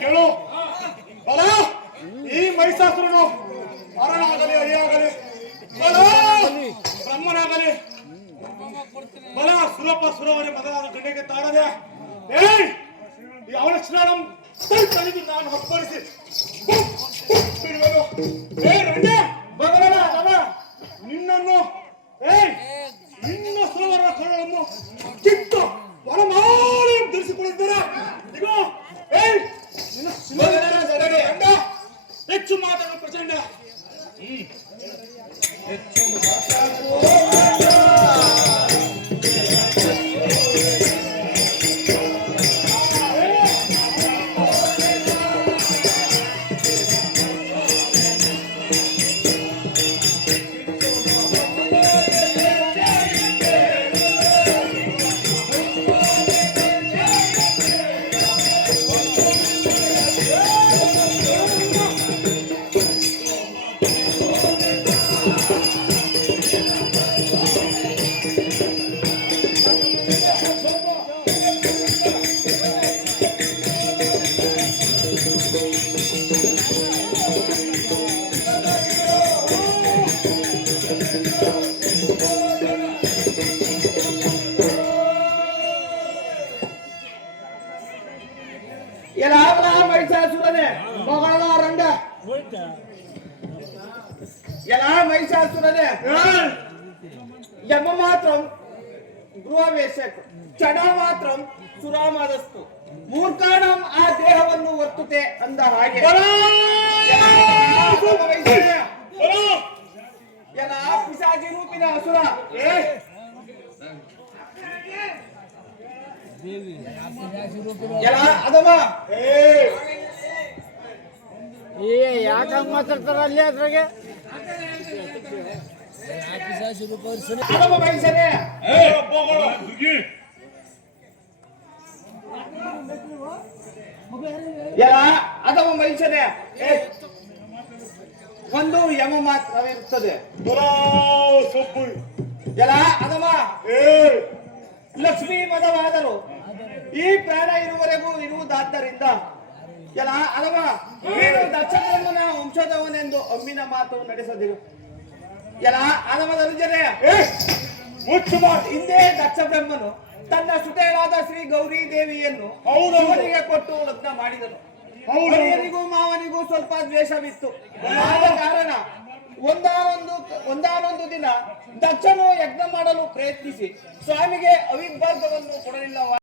ಕೇಳು ಬಲ ಈ ಮಹಿಷಾಸುರನು ಅರನಾಗಲಿ ಅರಿಯಾಗಲಿ ಬಲ ಬ್ರಹ್ಮನಾಗಲಿ ಬಲ ಸುರಪ್ಪ ಸುರವರಿ ಮದನಾದ ಗಂಡೆಗೆ ತಾರದೆ ಅವನ ಸ್ನಾನಂ ತಲೆದು ನಾನು ಹೊಪ್ಪಡಿಸಿ ನಿನ್ನನ್ನು ನಿನ್ನ ಸುರವರ ಕೊರಳನ್ನು ಕಿತ್ತು ವನಮಾಲಿ ಧರಿಸಿಕೊಳ್ಳಿದ್ದಾರೆ ಇಗೋ ಹೆಚ್ಚು ಮಾತಾಡೋ ಪ್ರಚಂಡ ಮಹಿಷಾಸುರನೇ ಮಗಳ ರಂಗ ఎలా మహిషాసురనే యమ మాత్రం ಗೃಹವೇಶಕ ಚಡ ಮಾತ್ರಂ ಸುರಾಮದಸ್ತು ಮೂರ್ಖಾಣಂ ಆ ದೇಹವನ್ನು ವರ್ತುತೆ ಅಂದ ಹಾಗೆ ಎಲ್ಲ ಪಿಶಾಚಿ ರೂಪಿನ ಅಸುರ ಎಲ್ಲ ಅದವ ಯಾಕಂಗ್ ಮಾತಾಡ್ತಾರ ಅಲ್ಲಿ ಅದ್ರಾಗೆ ಅದವ ಮಹಿಷನೇ ಎಲ್ಲ ಅದವ ಮಹಿಷನೇ ಒಂದು ಯಮ ಮಾತ್ರವಿರುತ್ತದೆ ಎಲ್ಲ ಅದವ ಲಕ್ಷ್ಮೀ ಮದವಾದರು ಈ ಪ್ರಾಣ ಇರುವವರೆಗೂ ಇರುವುದಾದ್ದರಿಂದ ಎಲ್ಲ ಅದವ ನೀನು ದಕ್ಷಬ್ರಹ್ಮನ ವಂಶದವನೆಂದು ಅಮ್ಮಿನ ಮಾತು ನಡೆಸದಿರು ಎಲ್ಲ ಅದವದ ರುಜನೆ ಹಿಂದೆ ದಕ್ಷಬ್ರಹ್ಮನು ತನ್ನ ಸುತೆಯಾದ ಶ್ರೀ ಗೌರಿ ದೇವಿಯನ್ನು ಅವರಿಗೆ ಕೊಟ್ಟು ಲಗ್ನ ಮಾಡಿದನು. ಅವರಿಗೂ ಮಾವನಿಗೂ ಸ್ವಲ್ಪ ದ್ವೇಷವಿತ್ತು. ಆದ ಕಾರಣ ಒಂದಾನೊಂದು ದಿನ ದಕ್ಷನು ಯಜ್ಞ ಮಾಡಲು ಪ್ರಯತ್ನಿಸಿ ಸ್ವಾಮಿಗೆ ಅವಿಭಾಗವನ್ನು ಕೊಡಲಿಲ್ಲ.